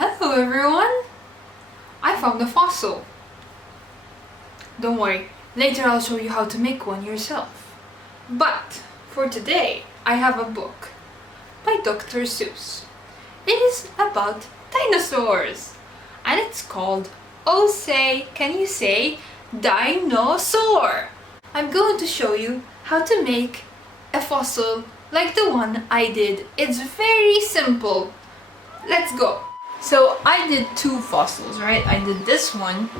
Hello everyone! I found a fossil. Don't worry, later I'll show you how to make one yourself. But for today, I have a book by Dr. Seuss. It is about dinosaurs and it's called Oh Can You Say Di-no-saur? I'm going to show you how to make a fossil like the one I did. It's very simple. Let's go! So I did two fossils, right? I did this one,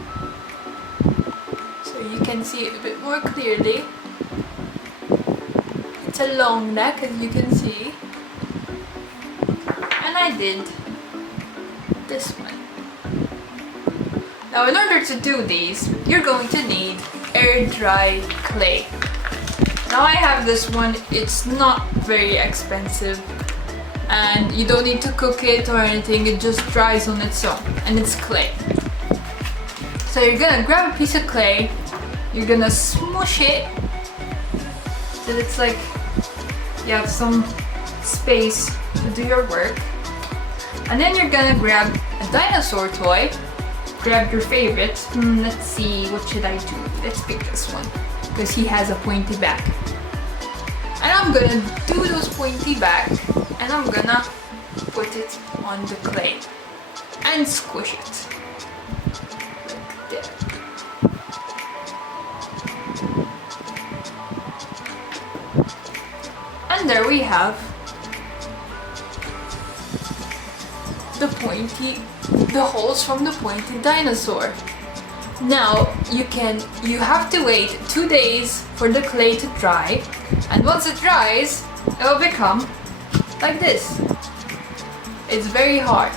so you can see it a bit more clearly. It's a long neck, as you can see. And I did this one. Now in order to do these, you're going to need air-dried clay. Now I have this one, it's not very expensive. And you don't need to cook it or anything, it just dries on its own, and it's clay. So you're gonna grab a piece of clay, you're gonna smoosh it so it's like you have some space to do your work. And then you're gonna grab a dinosaur toy, grab your favorite. Let's see, what should I do? Let's pick this one, because he has a pointy back. And I'm gonna do those pointy back, and I'm gonna put it on the clay and squish it like that. And there we have the holes from the pointy dinosaur. Now you have to wait 2 days for the clay to dry, and once it dries, it will become like this. It's very hard.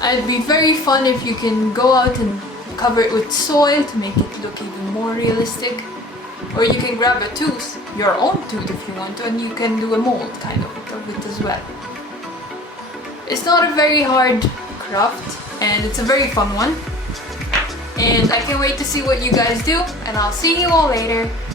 And it'd be very fun if you can go out and cover it with soil to make it look even more realistic. Or you can grab a tooth, your own tooth if you want to, and you can do a mold kind of it as well. It's not a very hard craft, and it's a very fun one. And I can't wait to see what you guys do, and I'll see you all later.